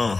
Yeah.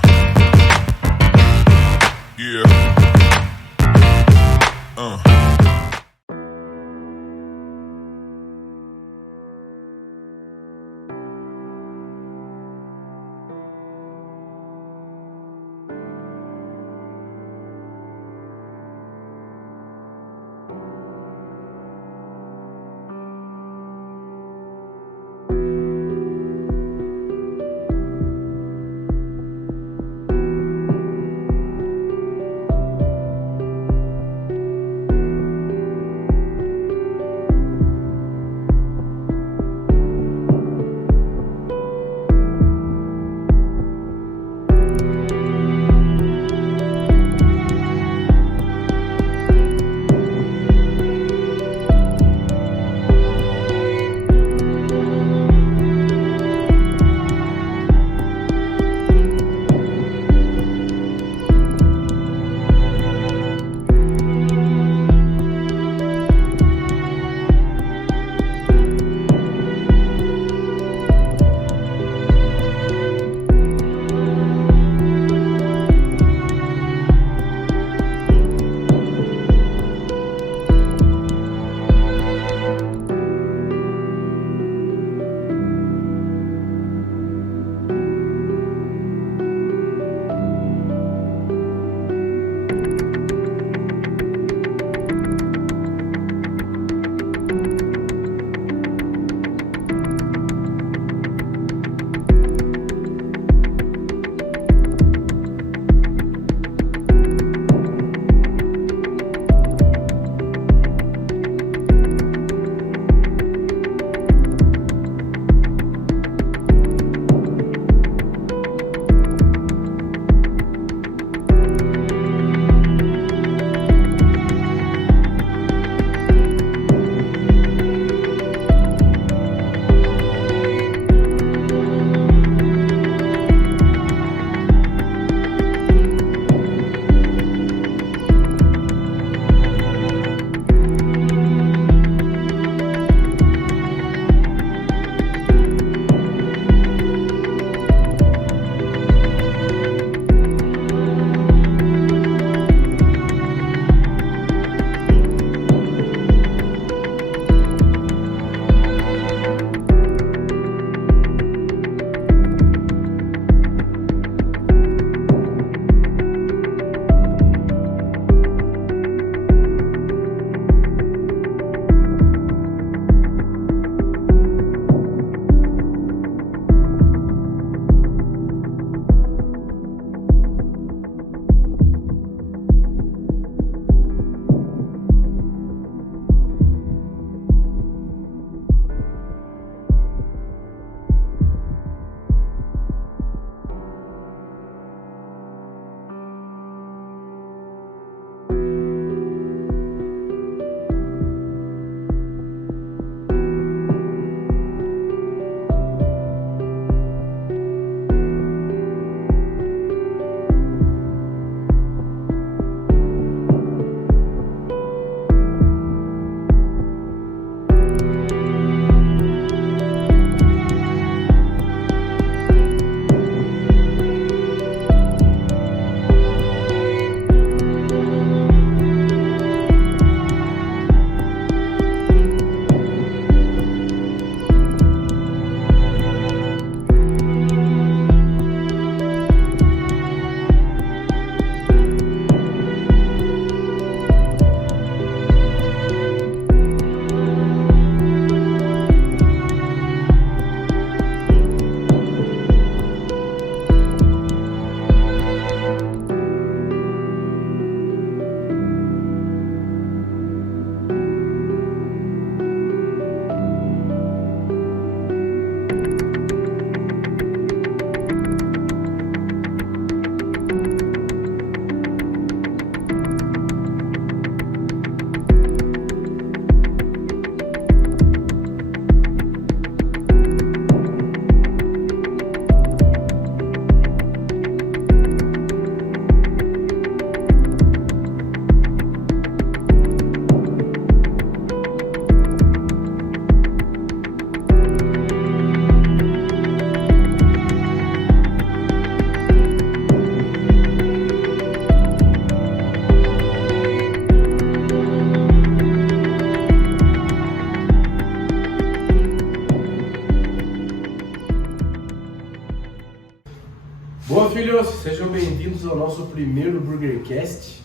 primeiro BurgerCast.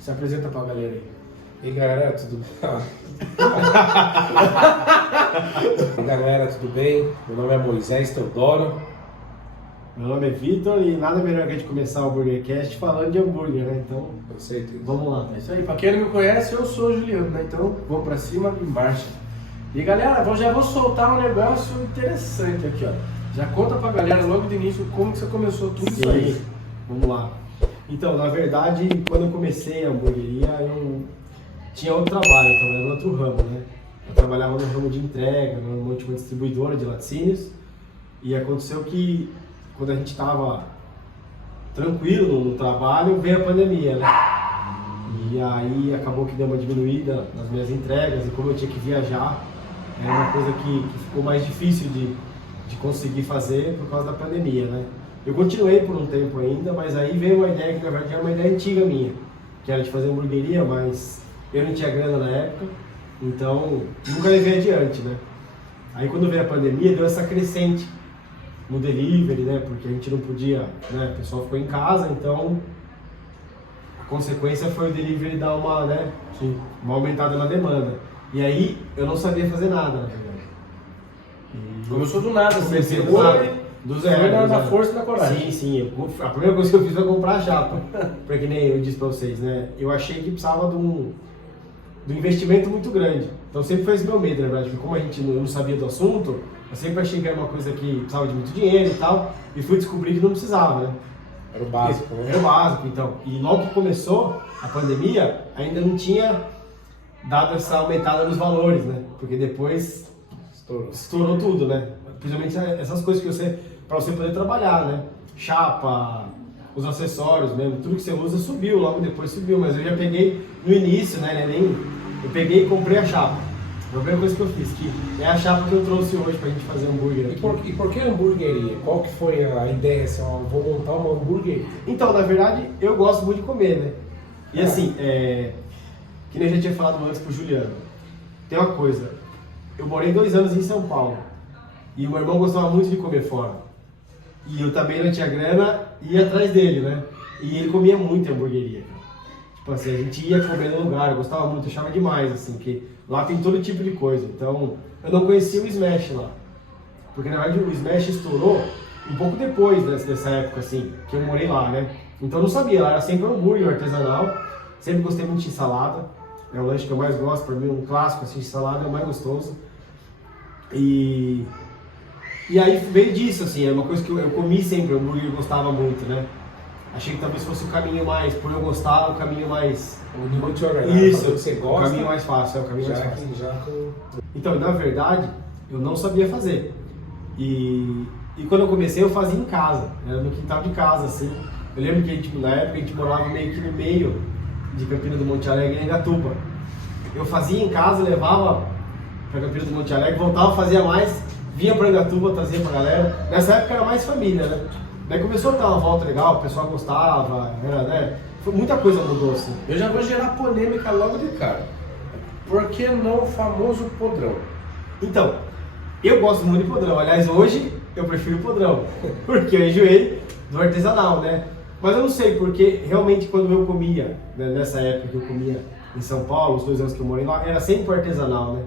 Se apresenta pra galera aí. E galera, tudo bem? Galera, tudo bem? Meu nome é Moisés Teodoro. Meu nome é Vitor e nada melhor que a gente começar o BurgerCast falando de hambúrguer, né? Então, Com certeza. vamos lá. É isso aí, pra quem não me conhece, eu sou o Juliano, né? Então vamos pra cima e marcha. E galera, já vou soltar um negócio interessante aqui, ó. Já conta pra galera logo de início como que você começou tudo isso aí. Vamos lá. Então, na verdade, quando eu comecei a hamburgueria, eu tinha outro trabalho, eu trabalhava em outro ramo, né? Eu trabalhava no ramo de entrega, numa última distribuidora de laticínios, e aconteceu que quando a gente estava tranquilo no trabalho, veio a pandemia, né? E aí acabou que deu uma diminuída nas minhas entregas, e como eu tinha que viajar, era uma coisa que ficou mais difícil de conseguir fazer por causa da pandemia, né? Eu continuei por um tempo ainda, mas aí veio uma ideia que na verdade era uma ideia antiga minha, que era de fazer hamburgueria, mas eu não tinha grana na época, então nunca levei adiante, né? Aí quando veio a pandemia, deu essa crescente no delivery, né? Porque a gente não podia, né? O pessoal ficou em casa, então a consequência foi o delivery dar uma, né? Uma aumentada na demanda. E aí eu não sabia fazer nada, na verdade. Começou do nada, assim, Comecei pegou, do nada. Do zero. foi na do zero. força e na coragem. Sim. A primeira coisa que eu fiz foi comprar a chapa. Porque nem eu disse pra vocês, né? Eu achei que precisava de um investimento muito grande. Então sempre foi esse meu medo, na verdade. Porque como eu não sabia do assunto, eu sempre achei que era uma coisa que precisava de muito dinheiro e tal. E fui descobrir que não precisava, né? Era o básico, né? Era o básico, então. E logo que começou a pandemia, ainda não tinha dado essa aumentada nos valores, né? Porque depois estourou tudo, né? Principalmente essas coisas que para você poder trabalhar, né? Chapa, os acessórios mesmo, tudo que você usa subiu, logo depois subiu. Mas eu já peguei no início, né? Eu peguei e comprei a chapa. A primeira coisa que eu fiz, que é a chapa que eu trouxe hoje pra gente fazer hambúrguer aqui. E por que hamburgueria? Qual que foi a ideia, assim, ó, vou montar uma hamburgueria? Então, na verdade, eu gosto muito de comer, né? E assim, que nem eu já tinha falado antes pro Juliano, tem uma coisa, eu morei 2 anos em São Paulo, e o meu irmão gostava muito de comer fora. E eu também não tinha grana, ia atrás dele, né? E ele comia muito em hamburgueria. Tipo assim, a gente ia comer no lugar, eu gostava muito, eu achava demais, assim, que lá tem todo tipo de coisa. Então, eu não conhecia o Smash lá. Porque, na verdade, o Smash estourou um pouco depois dessa época, assim, que eu morei lá, né? Então, eu não sabia, lá era sempre um hambúrguer artesanal, sempre gostei muito de salada. É o lanche que eu mais gosto, pra mim, um clássico, assim, de salada é o mais gostoso. E aí veio disso, assim, é uma coisa que eu comi sempre, o hambúrguer eu gostava muito, né? Achei que talvez fosse o caminho mais, por eu gostar, o caminho mais... O nível de organizar, Isso, que você gosta. o caminho mais fácil, é o caminho mais fácil. Já Então, na verdade, eu não sabia fazer. E quando eu comecei, eu fazia em casa, era no quintal de casa, assim. Eu lembro que na época a gente morava meio que no meio de Campina do Monte Alegre, em Engatuba. Eu fazia em casa, levava para Campina do Monte Alegre, voltava, fazia mais, vinha para Engatuba, trazia pra galera. Nessa época era mais família, né? Daí começou a dar uma volta legal, o pessoal gostava, era, né? Muita coisa mudou, assim. Eu já vou gerar polêmica logo de cara. Por que não o famoso podrão? Então, eu gosto muito de podrão. Aliás, hoje eu prefiro o podrão, porque eu enjoei do artesanal, né? Mas eu não sei, porque realmente quando eu comia, né, nessa época que eu comia em São Paulo, os 2 anos que eu morei lá, era sempre o artesanal, né?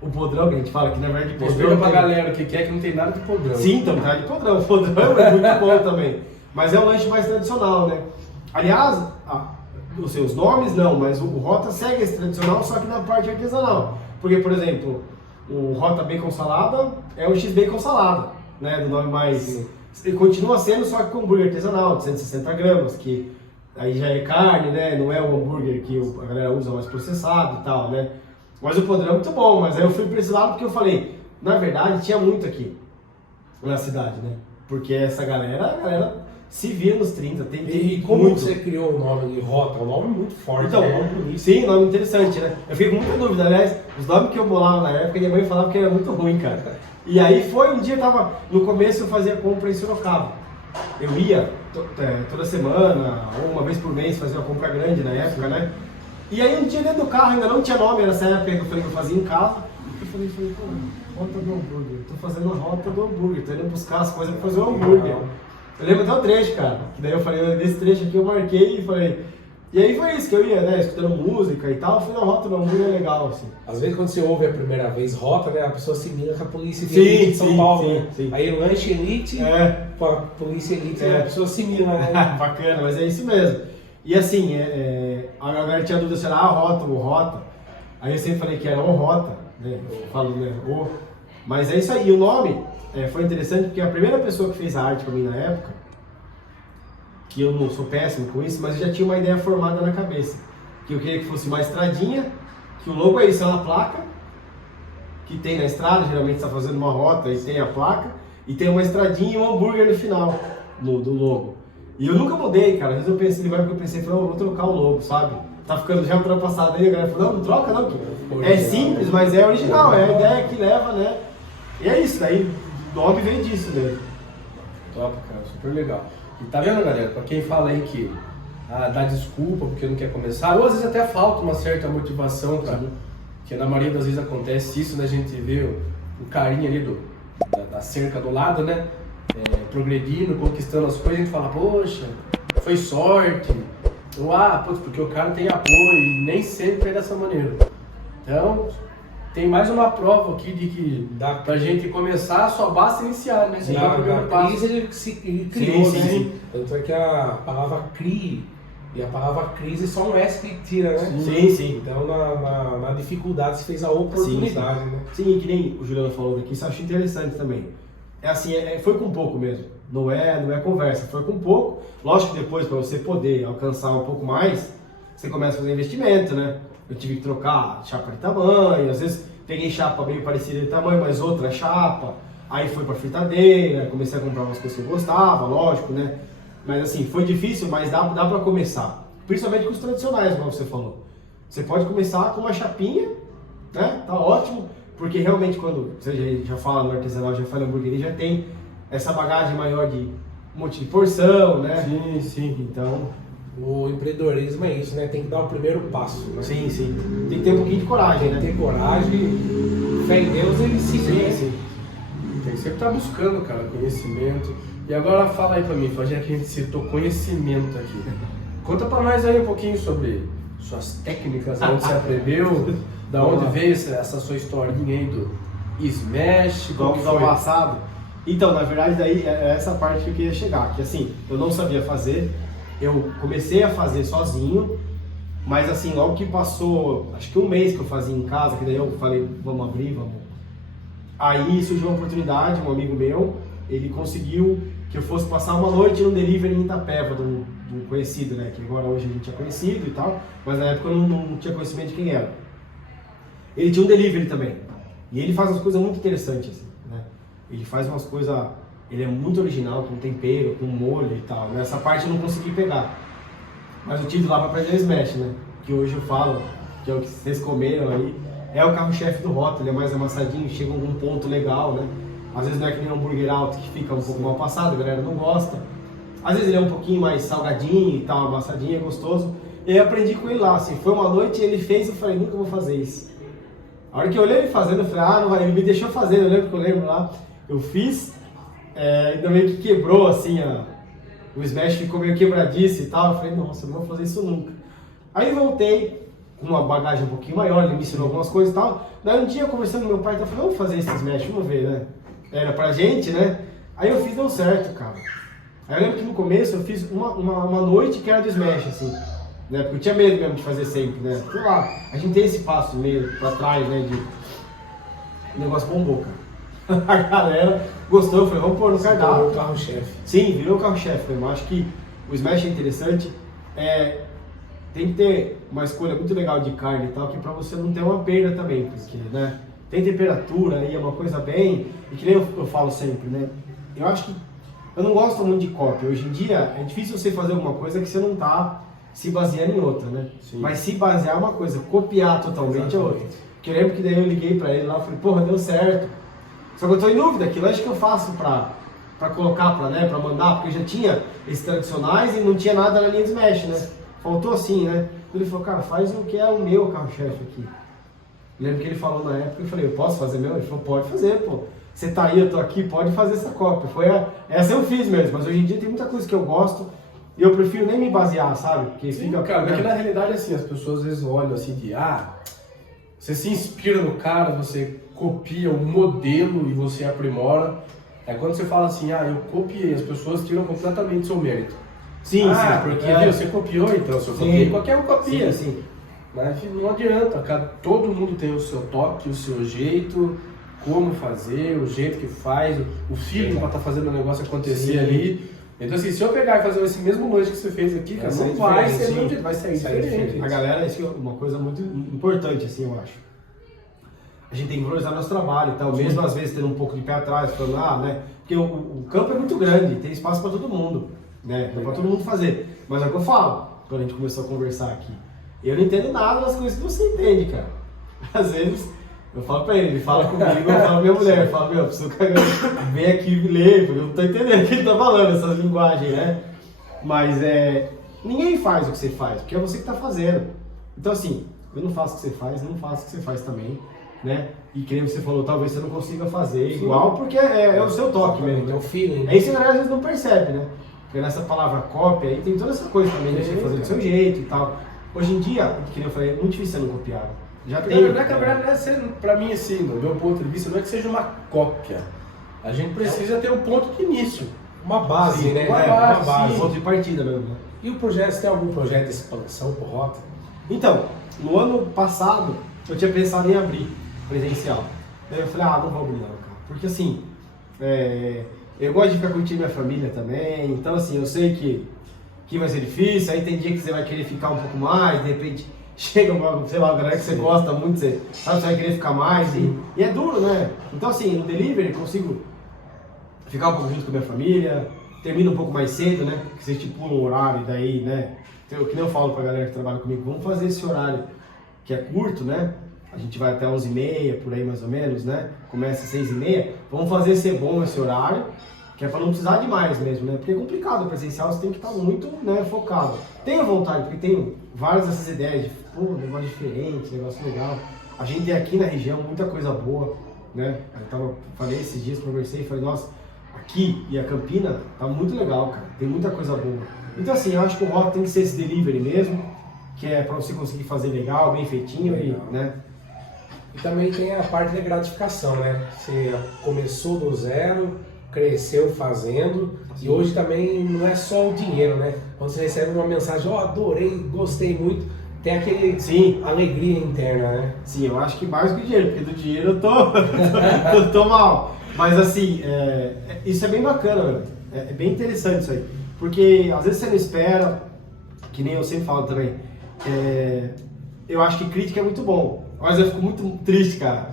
O podrão, que a gente fala que na verdade podrão... Explica pra galera o que é que não tem nada de podrão. Sim, então, tá de podrão. O podrão é muito bom também. Mas é um lanche mais tradicional, né? Aliás, os seus nomes não, mas o Rota segue esse tradicional, só que na parte artesanal. Porque, por exemplo, o Rota Bacon Salada é o X-Bacon Salada, né? Do nome mais... Sim. Ele continua sendo, só que com hambúrguer artesanal, de 160 gramas, que aí já é carne, né? Não é o hambúrguer que a galera usa mais processado e tal, né? Mas o podrão é muito bom, mas aí eu fui pra esse lado porque eu falei, na verdade, tinha muito aqui na cidade, né? Porque essa galera, a galera se vira nos 30, tem E como muito. você criou o nome de Rota? Um nome muito forte, Então, um nome bonito. sim, nome interessante, né? Eu fiquei com muita dúvida, aliás, os nomes que eu bolava na época, minha mãe falava que era muito ruim, cara. E aí um dia eu tava, no começo eu fazia compra em Sorocaba. Eu ia toda semana, ou uma vez por mês, fazer uma compra grande na época, né? E aí um dia dentro do carro, ainda não tinha nome, nessa época que eu falei que eu fazia em casa. Eu falei, pô, rota do hambúrguer, tô fazendo a rota do hambúrguer, tô indo buscar as coisas pra fazer o hambúrguer. Eu lembro até o trecho, cara. Que daí eu falei, desse trecho aqui eu marquei e falei... E aí foi isso, que eu ia, né, escutando música e tal, eu falei, não, Rota do Hambúrguer é legal, assim. Às vezes quando você ouve a primeira vez Rota, né, a pessoa se liga com a polícia de Sim, elite de São sim, Paulo, sim, né? sim. Aí lanche elite, com a polícia elite, a pessoa se mira, né? Bacana, mas é isso mesmo. E assim, a galera tinha dúvida se era a Rota ou Rota. Aí eu sempre falei que era o Rota, né, eu falo, né, o. Mas é isso aí, e o nome foi interessante porque a primeira pessoa que fez a arte pra mim na época, que eu não sou péssimo com isso, mas eu já tinha uma ideia formada na cabeça. Que eu queria que fosse uma estradinha, que o logo é isso, é uma placa, que tem na estrada, geralmente está fazendo uma rota e tem a placa, e tem uma estradinha e um hambúrguer no final do logo. E eu nunca mudei, cara. Às vezes eu pensei, eu pensei, falei, vou trocar o logo, sabe? Tá ficando já ultrapassado aí, a galera falou, não troca não, é simples, mas é original, é a ideia que leva, né? E é isso, daí o nome veio disso mesmo. Top, cara, super legal. E tá vendo, galera, pra quem fala aí que dá desculpa porque não quer começar, ou às vezes até falta uma certa motivação, cara, que na maioria das vezes acontece isso, né, a gente vê o carinha ali da cerca do lado, né, progredindo, conquistando as coisas, a gente fala, poxa, foi sorte, ou putz, porque o cara tem apoio, e nem sempre é dessa maneira. Então, tem mais uma prova aqui de que pra gente começar só basta iniciar, né? Na crise ele criou, sim, né? sim. Tanto é que a palavra crie e a palavra crise é só um S que tira, né? Sim, sim. Então na dificuldade se fez a oportunidade, sim. né? Sim, que nem o Juliano falou daqui, isso eu acho interessante também. É assim, foi com pouco mesmo. Não é conversa, foi com pouco. Lógico que depois, para você poder alcançar um pouco mais, você começa a fazer investimento, né? Eu tive que trocar chapa de tamanho, às vezes peguei chapa meio parecida de tamanho, mas outra chapa. Aí foi pra fritadeira, comecei a comprar umas coisas que eu gostava, lógico, né? Mas assim, foi difícil, mas dá pra começar. Principalmente com os tradicionais, como você falou. Você pode começar com uma chapinha, né? Tá ótimo, porque realmente quando você já fala no artesanal, já fala em hamburgueria, já tem essa bagagem maior de um monte de porção, né? Sim, sim. Então... O empreendedorismo é isso, né? Tem que dar o primeiro passo, né? Sim, sim. Tem que ter um pouquinho de coragem, né? Tem que ter coragem, fé em Deus, ele se vê. Sim. Tem que sempre estar buscando, cara, conhecimento. E agora fala aí pra mim, já que a gente citou conhecimento aqui. Conta pra nós aí um pouquinho sobre suas técnicas, onde você aprendeu, da onde veio essa sua historinha aí do Smash, como que foi? Passado. Então, na verdade, daí é essa parte que eu queria chegar, que assim, eu não sabia fazer, eu comecei a fazer sozinho, mas assim, logo que passou, acho que um mês que eu fazia em casa, que daí eu falei, vamos abrir, vamos. Aí surgiu uma oportunidade, um amigo meu, ele conseguiu que eu fosse passar uma noite no delivery em Itapeva, de um conhecido, né, que agora hoje a gente é conhecido e tal, mas na época eu não tinha conhecimento de quem era. Ele tinha um delivery também, e ele faz umas coisas muito interessantes, assim, né, ele faz umas coisas... Ele é muito original, com tempero, com molho e tal. Nessa parte eu não consegui pegar. Mas eu tive lá para aprender o Smash, né? Que hoje eu falo, que é o que vocês comeram aí. É o carro-chefe do Rota, ele é mais amassadinho, chega a algum ponto legal, né? Às vezes não é que nem um hambúrguer alto que fica um pouco mal passado, a galera não gosta. Às vezes ele é um pouquinho mais salgadinho e tal, amassadinho, é gostoso. E aí eu aprendi com ele lá, assim. Foi uma noite e ele fez, eu falei, nunca vou fazer isso. A hora que eu olhei ele fazendo, eu falei, não vai. Ele me deixou fazer, eu lembro lá. Eu fiz... ainda meio que quebrou assim, o Smash ficou meio quebradiço e tal. Eu falei, nossa, eu não vou fazer isso nunca. Aí voltei com uma bagagem um pouquinho maior, ele me ensinou algumas coisas e tal. Daí um dia, conversando com meu pai, eu falei, vamos fazer esse Smash, vamos ver, né? Era pra gente, né? Aí eu fiz, deu certo, cara. Aí eu lembro que no começo eu fiz uma noite que era do Smash, assim, né? Porque eu tinha medo mesmo de fazer sempre, né? Sei lá, a gente tem esse passo meio pra trás, né? O negócio bombou, cara. A galera gostou, eu falei, vamos pôr no cardápio. Virou o carro-chefe. Sim, virou o carro-chefe. Eu acho que o Smash é interessante. Tem que ter uma escolha muito legal de carne e tal, que pra você não ter uma perda também, porque, né? Tem temperatura aí, é uma coisa bem... E que nem eu falo sempre, né? Eu acho que... Eu não gosto muito de cópia. Hoje em dia, é difícil você fazer alguma coisa que você não tá se baseando em outra, né? Sim. Mas se basear é uma coisa, copiar totalmente é outra. Porque eu lembro que daí eu liguei pra ele lá e falei, porra, deu certo. Só que eu tô em dúvida, que lanche que eu faço pra colocar, pra mandar, porque eu já tinha esses tradicionais e não tinha nada na linha de Smash, né? Faltou assim, né? Ele falou, cara, faz o que é o meu carro-chefe aqui. Eu lembro que ele falou na época, eu falei, eu posso fazer meu? Ele falou, pode fazer, pô. você tá aí, eu tô aqui, pode fazer essa cópia. Essa eu fiz mesmo, mas hoje em dia tem muita coisa que eu gosto e eu prefiro nem me basear, sabe? Porque Sim, cara, porque na realidade assim, as pessoas às vezes olham assim de, você se inspira no cara, você copia o modelo e você aprimora. Aí quando você fala assim, eu copiei, as pessoas tiram completamente o seu mérito. Sim, porque viu, você copiou, então se eu copiei, qualquer um copia. Sim. Mas não adianta, todo mundo tem o seu toque, o seu jeito, como fazer, o jeito que faz, o feeling para estar fazendo o negócio acontecer ali. Então assim, se eu pegar e fazer esse mesmo lanche que você fez aqui, cara, não vai ser muito, vai sair diferente. A galera, isso é uma coisa muito importante, assim, eu acho. A gente tem que valorizar nosso trabalho e tal, mesmo às vezes tendo um pouco de pé atrás, falando, né? Porque o campo é muito grande, tem espaço para todo mundo, né? Dá para todo mundo fazer. Mas é o que eu falo, quando a gente começou a conversar aqui. Eu não entendo nada das coisas que você entende, cara. Às vezes, eu falo pra ele fala comigo, eu falo pra minha mulher, eu falo, preciso vem aqui e ler, porque eu não tô entendendo o que ele tá falando, essas linguagens, né? Mas ninguém faz o que você faz, porque é você que tá fazendo. Então assim, eu não faço o que você faz, não faço o que você faz também, né? E que nem você falou, talvez você não consiga fazer igual, porque é o seu toque mesmo, né? É o feeling. É isso que a galera às vezes não percebe, né? Porque nessa palavra cópia aí tem toda essa coisa também, de você fazer do seu jeito e tal. Hoje em dia, que nem eu falei, é muito difícil você não copiar. Já tem. Não é que a verdade não é ser, pra mim assim, do meu ponto de vista, não é que seja uma cópia. A gente precisa ter um ponto de início. Uma base, né? Uma base. Um ponto de partida mesmo, né? E o projeto, você tem algum projeto de expansão pro Rota? Então, no ano passado, eu tinha pensado em abrir presencial. Daí eu falei, não vou abrir não, cara. Porque assim, eu gosto de ficar curtindo minha família também, então assim, eu sei que vai ser difícil, aí tem dia que você vai querer ficar um pouco mais, de repente chega uma galera que você gosta muito, você vai querer ficar mais, e é duro, né? Então assim, no delivery eu consigo ficar um pouco junto com a minha família, termina um pouco mais cedo, né? Que você estipula um horário, daí, né? Então, que nem eu falo pra galera que trabalha comigo, vamos fazer esse horário que é curto, né? A gente vai até 11h30, por aí mais ou menos, né? Começa às 6h30, vamos fazer ser bom esse horário, que é para não precisar de mais mesmo, né? Porque é complicado o presencial, você tem que estar muito, né, focado. Tenha vontade, porque tem várias dessas ideias de, negócio diferente, negócio legal. A gente tem aqui na região muita coisa boa, né? Falei esses dias, conversei e falei, nossa, aqui e a Campina tá muito legal, cara. Tem muita coisa boa. Então assim, eu acho que o Rota tem que ser esse delivery mesmo, que é para você conseguir fazer legal, bem feitinho, né? E também tem a parte da gratificação, né? Você começou do zero, cresceu fazendo, e hoje também não é só o dinheiro, né? Quando você recebe uma mensagem, adorei, gostei muito, tem aquele alegria interna, né? Sim, eu acho que mais que o dinheiro, porque do dinheiro eu tô mal. Mas assim, isso é bem bacana, velho. É bem interessante isso aí. Porque às vezes você não espera, que nem eu sempre falo também, eu acho que crítica é muito bom. Mas eu fico muito triste, cara.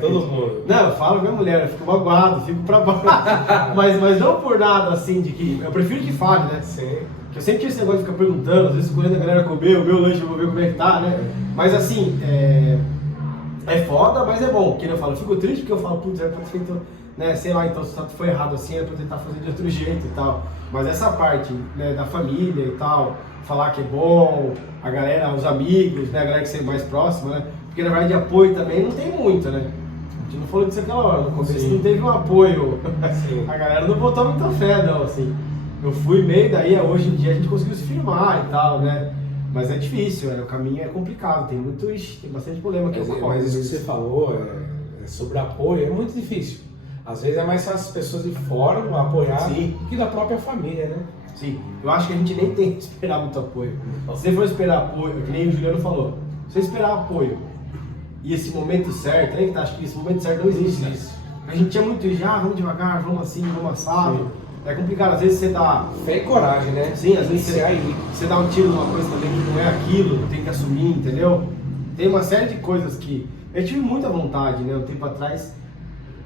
Todo mundo. Não, eu falo minha mulher, eu fico magoado, fico pra baixo. mas não por nada assim, de que. Eu prefiro que fale, né? Sim. Porque eu sempre tinha esse negócio de ficar perguntando, às vezes quando a galera comer o meu lanche, eu vou ver como é que tá, né? Mas assim, é foda, mas é bom. Que eu falo, eu fico triste porque eu falo, putz, era pra ter feito, né? Sei lá, então se foi errado assim, era pra tentar fazer de outro jeito e tal. Mas essa parte, né, da família e tal, falar que é bom, a galera, os amigos, né? A galera que você é mais próxima, né? Porque na verdade de apoio também não tem muito, né? A gente não falou disso aquela hora, no começo não teve um apoio. A galera não botou muita fé, não, assim. Eu fui meio, daí hoje em dia a gente conseguiu se firmar e tal, né? Mas é difícil, o caminho é complicado, tem bastante problema que ocorre. Mas isso que você falou sobre apoio é muito difícil. Às vezes é mais fácil as pessoas de fora apoiar do que da própria família, né? Sim, eu acho que a gente nem tem que esperar muito apoio. Se você for esperar apoio, que nem o Juliano falou, se você esperar apoio e esse momento certo, aí acho que esse momento certo não existe, né? A gente tinha muito isso, vamos devagar, vamos assim, vamos assado. É complicado, às vezes você dá... Fé e coragem, né? Sim, às vezes você dá um tiro numa coisa também que não é aquilo, tem que assumir, entendeu? Tem uma série de coisas que... Eu tive muita vontade, né? Um tempo atrás,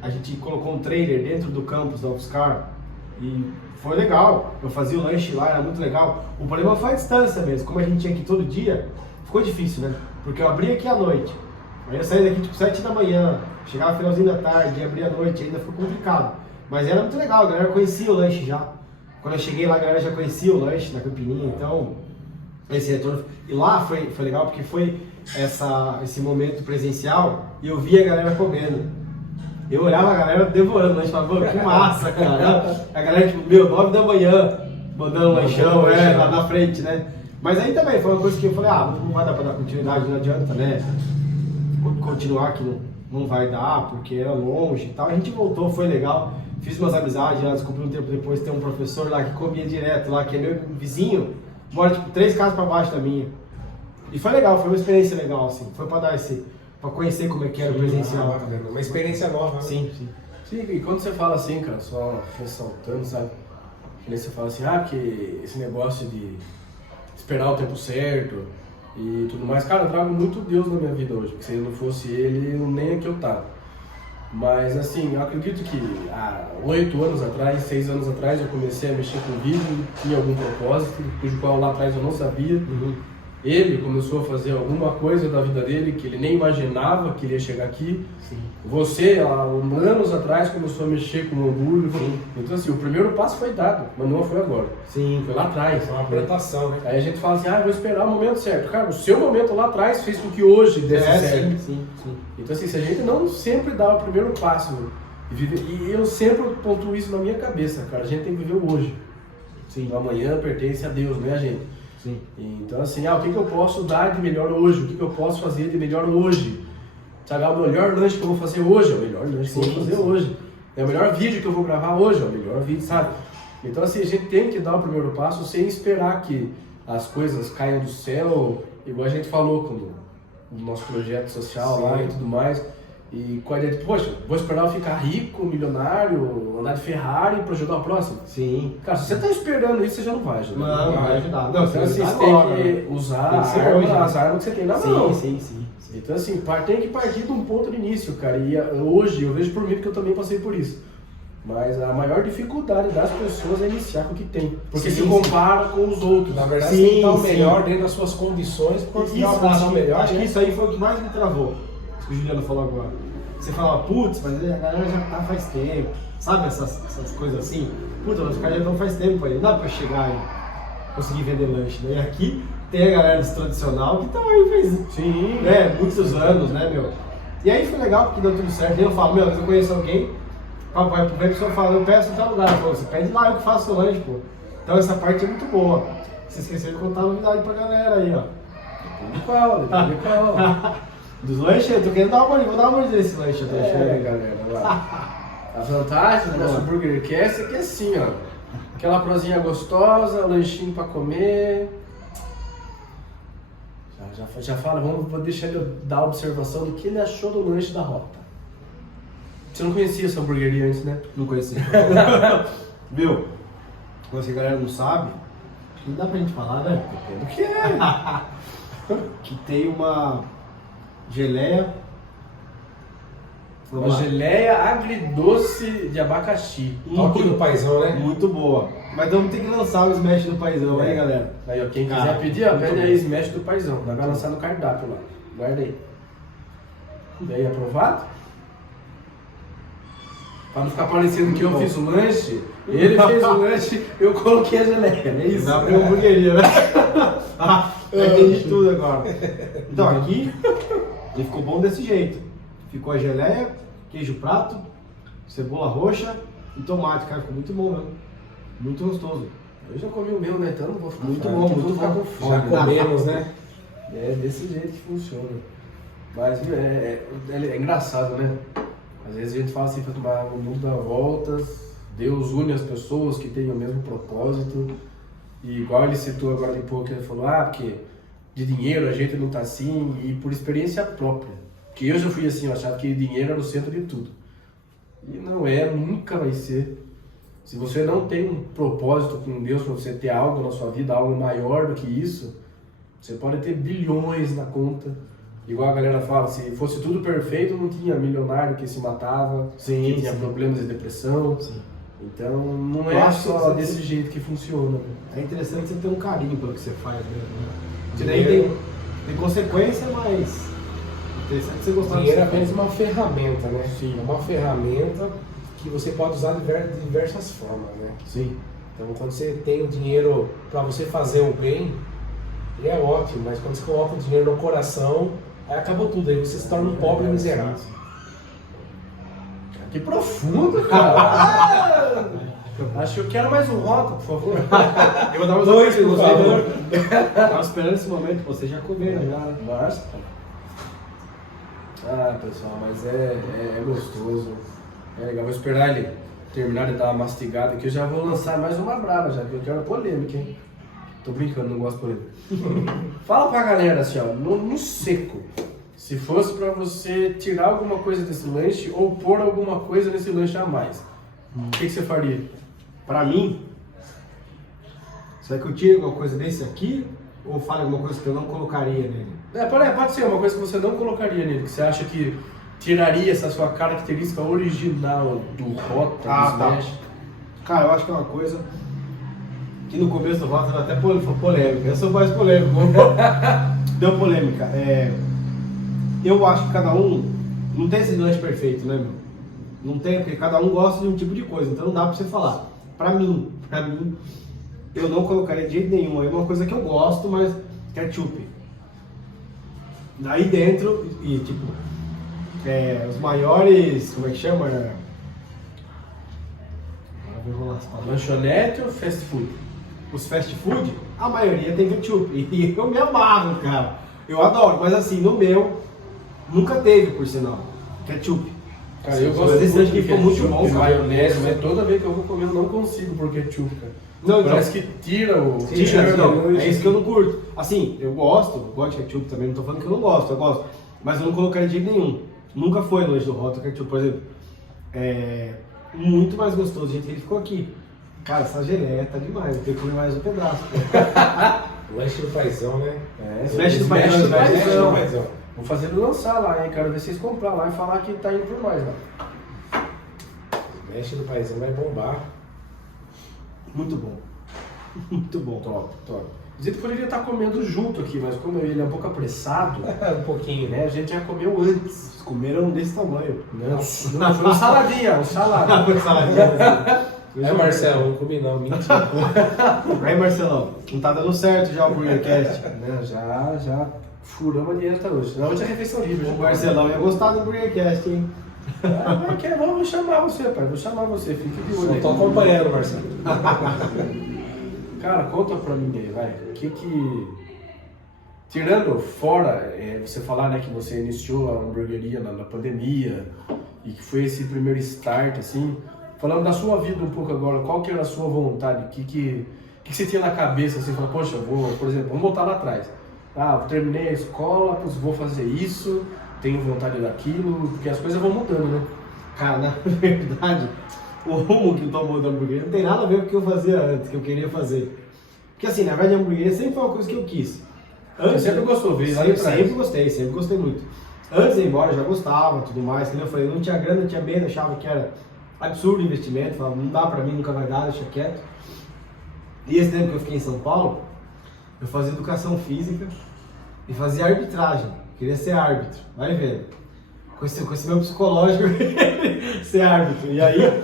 a gente colocou um trailer dentro do campus da UFSCar e foi legal. Eu fazia o lanche lá, era muito legal. O problema foi a distância mesmo. Como a gente tinha que ir todo dia, ficou difícil, né? Porque eu abria aqui à noite. Aí eu saía daqui tipo 7 da manhã, chegava no finalzinho da tarde, abria à noite, ainda ficou complicado. Mas era muito legal, a galera conhecia o lanche já. Quando eu cheguei lá, a galera já conhecia o lanche na Campininha, então esse retorno... E lá foi legal porque foi esse momento presencial e eu vi a galera comendo. Eu olhava a galera devorando lanche, falava, mano, que massa, cara. A galera, tipo, 9 da manhã, mandando lanchão, lá na frente, né? Mas aí também foi uma coisa que eu falei, não vai dar pra dar continuidade, não adianta, né? Continuar que não vai dar, porque era longe e tal. A gente voltou, foi legal. Fiz umas amizades lá, descobri um tempo depois, tem um professor lá que comia direto lá, que é meu vizinho, mora tipo 3 casas pra baixo da minha. E foi legal, foi uma experiência legal, assim. Foi pra dar pra conhecer como é que era o presencial. Uma experiência nova. Sim. Sim, e quando você fala assim, cara, só ressaltando, sabe? Que nem você fala assim, que esse negócio de esperar o tempo certo e tudo mais, cara, eu trago muito Deus na minha vida hoje, porque se não fosse ele, nem aqui eu tava. Mas assim, eu acredito que há 8 anos atrás, 6 anos atrás, eu comecei a mexer com vídeo, tinha algum propósito, cujo qual lá atrás eu não sabia. Ele começou a fazer alguma coisa da vida dele que ele nem imaginava que ele ia chegar aqui. Sim. Você, há anos atrás, começou a mexer com o orgulho. Sim. Então assim, o primeiro passo foi dado, mas não foi agora. Sim. Foi lá atrás. É uma plantação, né? Aí a gente fala assim, vou esperar o momento certo. Cara, o seu momento lá atrás fez com que hoje desse certo. Sim. Então assim, se a gente não sempre dá o primeiro passo, e eu sempre pontuo isso na minha cabeça, cara, a gente tem que viver o hoje. Sim. O amanhã pertence a Deus, não é a gente. Sim. Então assim, o que eu posso dar de melhor hoje? O que eu posso fazer de melhor hoje? Sabe, o melhor lanche que eu vou fazer hoje é o melhor lanche que eu vou fazer hoje. É o melhor vídeo que eu vou gravar hoje, é o melhor vídeo, sabe? Então assim, a gente tem que dar o primeiro passo sem esperar que as coisas caiam do céu, igual a gente falou com o nosso projeto social lá e tudo mais. E com a ideia de, poxa, vou esperar eu ficar rico, milionário, andar de Ferrari para ajudar o próximo? Sim. Cara, se você tá esperando isso, você já não vai ajudar. Não vai ajudar. Não, Então assim, você tem que usar as armas que você tem na mão. Sim. Então assim, tem que partir de um ponto de início, cara. E hoje, eu vejo por mim que eu também passei por isso. Mas a maior dificuldade das pessoas é iniciar com o que tem. Porque se compara com os outros. Na verdade, você tem que estar o melhor dentro das suas condições, para ter uma posição melhor. Acho que isso aí foi o que mais me travou. Isso que o Juliano falou agora. Você falava, putz, mas a galera já tá faz tempo. Sabe essas coisas assim? Putz, mas os caras já estão faz tempo aí. Não dá pra chegar e conseguir vender lanche, né? E aqui tem a galera do tradicional que estão aí faz muitos anos, né, meu? E aí foi legal porque deu tudo certo. E eu falo, às vezes eu conheço alguém, a pessoa fala, eu peço em tal lugar. Eu falo, você pede lá, eu que faço o lanche, pô. Então essa parte é muito boa. Você esqueceu de contar a novidade pra galera aí, ó. Depende de qual. Dos lanches, eu tô querendo vou dar uma mordida nesse lanche. Galera, lá. A vantagem do nosso Burger Cast é que é assim, ó. Aquela prosinha gostosa, lanchinho pra comer. Já fala, vou deixar ele dar a observação do que ele achou do lanche da Rota. Você não conhecia essa hamburgueria antes, né? Não conhecia. Viu? Coisa que a galera não sabe, acho que não dá pra gente falar, né? Depende do que é. Que tem uma geleia. Uma geleia agridoce de abacaxi. Toque do paizão, né? Muito boa. Mas vamos ter que lançar o Smash do paizão aí, galera. Aí, ó, quem quiser pedir, pede aí Smash do paizão. Vai lançar no cardápio lá. Guarda aí. E aí, aprovado? Pra não ficar parecendo que eu fiz o lanche, ele fez o lanche, eu coloquei a geleia. É isso? Na minha hamburgueria, né? Entendi tudo agora. Então aqui, ele ficou bom desse jeito. Ficou a geleia, queijo prato, cebola roxa e tomate. Cara, ficou muito bom, né? Muito gostoso. Eu já comi o meu, né? Então não vou ficar muito bom, muito ficar bom. com fome. Já comemos, né? É desse jeito que funciona. Mas é engraçado, né? Às vezes a gente fala assim, o mundo dá voltas, Deus une as pessoas que têm o mesmo propósito. E igual ele citou agora de pouco, ele falou, porque de dinheiro a gente não tá assim, e por experiência própria. Porque eu já fui assim, eu achava que dinheiro era o centro de tudo. E não é, nunca vai ser. Se você não tem um propósito com Deus, para você ter algo na sua vida, algo maior do que isso, você pode ter bilhões na conta. Igual a galera fala, se fosse tudo perfeito, não tinha milionário que se matava, que tinha problemas de depressão. Sim. Então não é só desse jeito que funciona. É interessante você ter um carinho pelo que você faz mesmo, né? Porque daí tem consequência, mas interessante você gostar. Dinheiro é apenas uma ferramenta, né? Sim. É uma ferramenta que você pode usar de diversas formas, né? Sim. Então quando você tem o dinheiro para você fazer o bem, ele é ótimo, mas quando você coloca o dinheiro no coração, aí acabou tudo, aí você se torna um pobre miserável. Que profundo, cara. Acho que eu quero mais um rota, por favor. Eu vou dar uns Dois, por por favor. Tava esperando esse momento, você já comeu, já. Nossa. Ah, pessoal, mas é gostoso. É legal. Vou esperar ele terminar de dar uma mastigada, que eu já vou lançar mais uma brava, já que eu quero polêmica, hein? Tô brincando, não gosto de polêmica. Fala pra galera assim, ó, no seco. Se fosse pra você tirar alguma coisa desse lanche ou pôr alguma coisa nesse lanche a mais, o que você faria? Pra mim, será que eu tiro alguma coisa desse aqui ou falo alguma coisa que eu não colocaria nele? Pode ser uma coisa que você não colocaria nele, que você acha que tiraria essa sua característica original do Rota, do Smash. Cara, eu acho que é uma coisa que no começo do Rota até foi polêmica. Eu sou mais polêmico. Deu polêmica. Eu acho que cada um não tem esse lanche perfeito, né, meu? Não tem, porque cada um gosta de um tipo de coisa, então não dá pra você falar. Pra mim, eu não colocaria de jeito nenhum. É uma coisa que eu gosto, mas ketchup. Daí dentro, e tipo, os maiores, como é que chama? Lanchonete ou fast food? Os fast food, a maioria tem ketchup. E eu me amarro, cara. Eu adoro, mas assim, no meu, nunca teve, por sinal, ketchup. Cara, eu Sim, gosto esse muito que ficou muito bom, cara. maionese, mas toda vez que eu vou comer eu não consigo por ketchup, cara. Não, Parece que tira o... É isso que eu não curto. Assim, eu gosto de ketchup também, não tô falando que eu não gosto, eu gosto. Mas eu não colocaria de jeito nenhum. Nunca foi no lanche do Rota ketchup, por exemplo. É muito mais gostoso do jeito que ele ficou aqui. Cara, essa geleia tá demais, eu tenho que comer mais um pedaço. Lanche do paizão, né? Lanche do Smash do paizão. paizão. Vou fazer ele lançar lá, hein? Quero ver vocês comprar lá e falar que tá indo por mais lá. Smash do paizão vai bombar. Muito bom. Muito bom. Top. Dizia que poderia estar comendo junto aqui, mas como ele é um pouco apressado, Um pouquinho, né? né? A gente já comeu antes. Vocês comeram desse tamanho. Não, foi uma saladinha, um salada. É, Marcelo, não comi não, mentira. Aí, Marcelão, não tá dando certo já o BurgerCast. Não, já furamos a dieta hoje. Na outra refeição livre. O Marcelão ia gostar do BurgerCast, hein? Vou chamar você, pai. Vou chamar você. Fique de olho Não aí. tô acompanhando, Marcelo. Cara, conta pra mim aí, vai. O que... Tirando fora, você falar, né, que você iniciou a hamburgueria na pandemia e que foi esse primeiro start, assim, falando da sua vida um pouco agora, qual que era a sua vontade? O que você tinha na cabeça, assim, falando, poxa, por exemplo, vamos voltar lá atrás. Eu terminei a escola, vou fazer isso, tenho vontade daquilo, porque as coisas vão mudando, né? Cara, na verdade, o rumo que tomou da hamburgueria não tem nada a ver com o que eu fazia antes, que eu queria fazer. Porque assim, na verdade a hamburgueria sempre foi uma coisa que eu quis. Você sempre gostou, veio lá de trás. Sempre gostei muito. Antes de ir embora eu já gostava, tudo mais, como eu falei, não tinha grana, não tinha medo, achava que era absurdo o investimento, falava, não dá pra mim, nunca vai dar, deixa quieto. E esse tempo que eu fiquei em São Paulo, eu fazia educação física e fazia arbitragem, queria ser árbitro, vai vendo. Com esse meu psicológico, ser árbitro. E aí,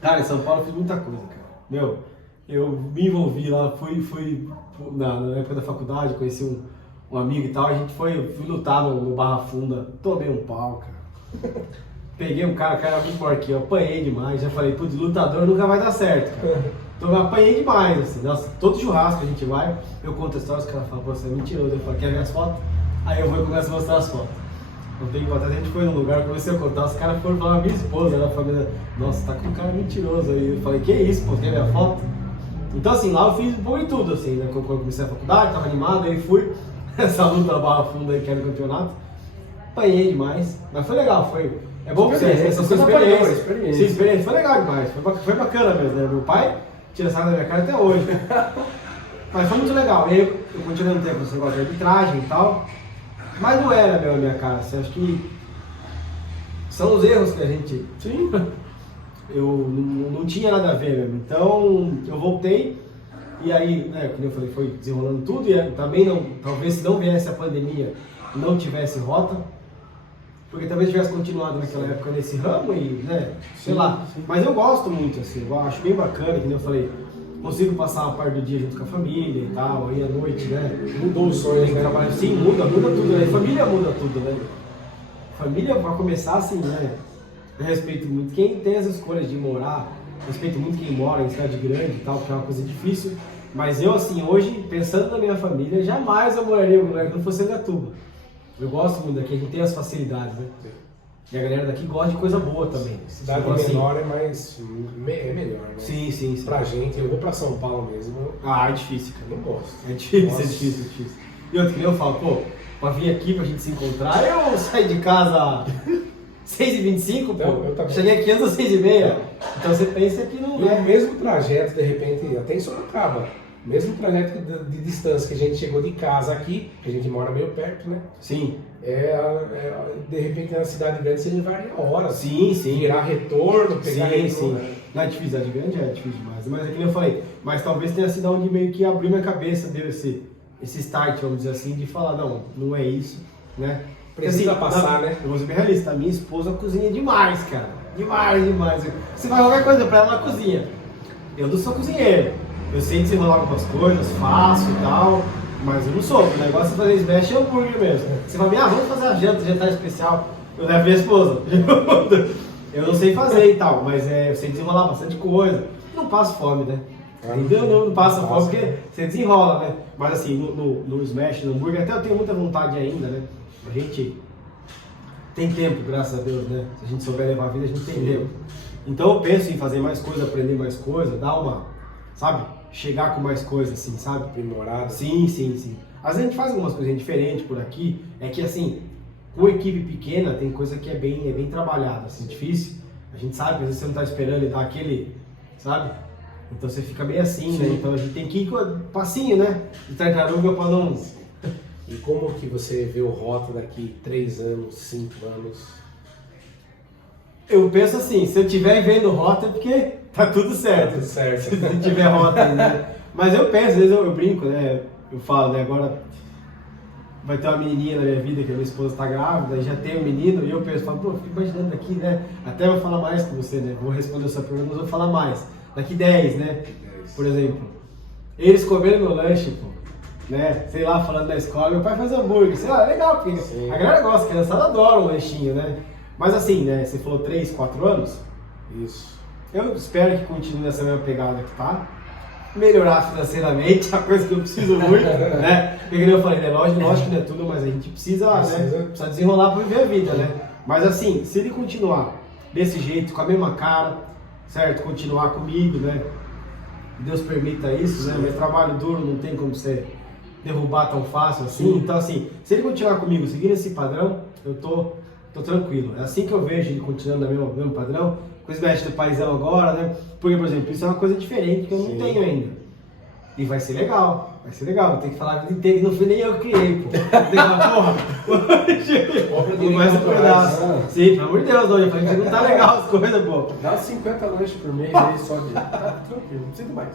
cara, em São Paulo eu fiz muita coisa, cara. Meu, eu me envolvi lá, fui na época da faculdade, conheci um amigo e tal, a gente fui lutar no Barra Funda, tomei um pau, cara. Peguei um cara, o cara era muito porquinho, eu apanhei demais, já falei, putz, lutador nunca vai dar certo, cara. Então eu apanhei demais, assim, nossa, todo churrasco que a gente vai, eu conto a história, os caras falam, pô, você é mentiroso, eu falo, quer ver as fotos? Aí eu vou e começo a mostrar as fotos. Não tem que contar, a gente foi num lugar, comecei a contar, os caras foram falar, minha esposa, ela falou, nossa, tá com um cara mentiroso aí. Eu falei, que isso, pô, quer ver a foto? Então assim, lá eu fiz um pouco de tudo, assim, né, quando eu comecei a faculdade, tava animado, aí fui, essa luta Barra Funda aí que era o campeonato, apanhei demais, mas foi legal, é bom pra você, essa experiência, foi legal demais, foi bacana mesmo, né, meu pai tira sarro da minha cara até hoje, mas foi muito legal, e aí eu continuei no tempo esse negócio de arbitragem e tal, mas não era mesmo a minha cara, assim, acho que são os erros que a gente... Sim. Eu não tinha nada a ver mesmo, então eu voltei e aí, né, como eu falei, foi desenrolando tudo e também não, talvez se não viesse a pandemia, não tivesse Rota, porque talvez tivesse continuado naquela época nesse ramo e, né, sei lá, mas eu gosto muito, assim, eu acho bem bacana, como eu falei, consigo passar uma parte do dia junto com a família e tal, aí à noite, né, Mudou o sonho, né? trabalho, sim, muda tudo, né, família muda tudo, né, família, pra começar, assim, né, Eu respeito muito quem tem as escolhas de morar, respeito muito quem mora em cidade grande e tal, porque é uma coisa difícil. Mas eu, assim, hoje, pensando na minha família, jamais eu moraria em um lugar que não fosse Indaiatuba. Eu gosto muito daqui, a gente tem as facilidades, né? E a galera daqui gosta de coisa boa também. Cidade então, menor assim, é mais. É melhor, né? Sim. Pra gente, eu vou pra São Paulo mesmo, Ah, é difícil, eu não gosto. cara. É difícil, Nossa. é difícil. E outro que eu falo, pô, pra vir aqui pra gente se encontrar, eu saí de casa 6h25, pô. Então, eu também. Cheguei aqui antes das 6h30. Então você pensa que não E é. o mesmo trajeto, de repente, até em Sorocaba, mesmo trajeto de distância que a gente chegou de casa aqui, que a gente mora meio perto, né? Sim, De repente na cidade grande você varia horas. sim. Virar retorno, pegar Sim. retorno. Não é difícil, cidade grande é difícil demais. Mas é que nem eu falei, mas talvez tenha sido onde meio que abriu minha cabeça, deu esse start, vamos dizer assim, de falar, não é isso, né? Precisa passar, né? Eu vou ser bem realista, a minha esposa cozinha demais, cara. Demais. Você faz qualquer coisa pra ela, ela cozinha. Eu não sou cozinheiro. Eu sei desenrolar algumas coisas, faço e tal, mas eu não sou. O negócio é fazer smash e hambúrguer mesmo. Você fala, vamos fazer a jantar especial. Eu levo minha esposa. Eu não sei fazer e tal, mas eu sei desenrolar bastante coisa. Não passo fome, né? Ainda não passo fome porque você desenrola, né? Mas assim, no smash, no hambúrguer, até eu tenho muita vontade ainda, né? A gente tem tempo, graças a Deus, né? Se a gente souber levar a vida, a gente tem tempo. Então eu penso em fazer mais coisa, aprender mais coisa, dar uma, sabe? Chegar com mais coisa, assim, sabe? Aprimorado. Sim. Às vezes a gente faz algumas coisinhas diferentes por aqui, é que assim, com equipe pequena tem coisa que é bem trabalhada, assim, difícil. A gente sabe que às vezes você não tá esperando e dar aquele, sabe? Então você fica meio assim, né? Então a gente tem que ir com passinho, né? De tartaruga pra não... E como que você vê o Rota daqui 3 anos, 5 anos? Eu penso assim, se eu estiver vendo rota é porque tá tudo certo. Tudo certo. Se tiver rota aí, né? Mas eu penso, às vezes eu brinco, né? Eu falo, né? Agora vai ter uma menininha na minha vida que a minha esposa tá grávida, e já tem um menino, e eu penso, falo, pô, fico imaginando daqui, né? Até eu vou falar mais com você, né? Vou responder essa pergunta, mas eu vou falar mais. Daqui 10, né? Por exemplo, eles comendo meu lanche, pô, né? Sei lá, falando da escola, meu pai faz hambúrguer, sei lá, é legal, porque Sim. a galera gosta, a criançada adora um lanchinho, né? Mas assim, né? Você falou 3, 4 anos, Isso. eu espero que continue nessa mesma pegada que tá. Melhorar financeiramente, a coisa que eu preciso muito, né? Porque como eu falei, né? Lógico que não é tudo, mas a gente precisa desenrolar para viver a vida, né? Mas assim, se ele continuar desse jeito, com a mesma cara, certo? Continuar comigo, né? Deus permita isso, né? Meu trabalho duro não tem como você derrubar tão fácil assim. Então assim, se ele continuar comigo, seguindo esse padrão, eu tô tranquilo. É assim que eu vejo ele continuando no mesmo padrão. Com esse mestre do paizão agora, né? Porque, por exemplo, isso é uma coisa diferente que eu não tenho ainda. E vai ser legal. Vou ter que falar a vida inteira que não fui nem eu que criei, pô. Vou ter que falar, porra, não vai ser pedaço. Sim, pelo amor de Deus, não. Eu falei que não tá legal as coisas, pô. Dá 50 lanches por mês aí só de. Tá tranquilo, não precisa mais.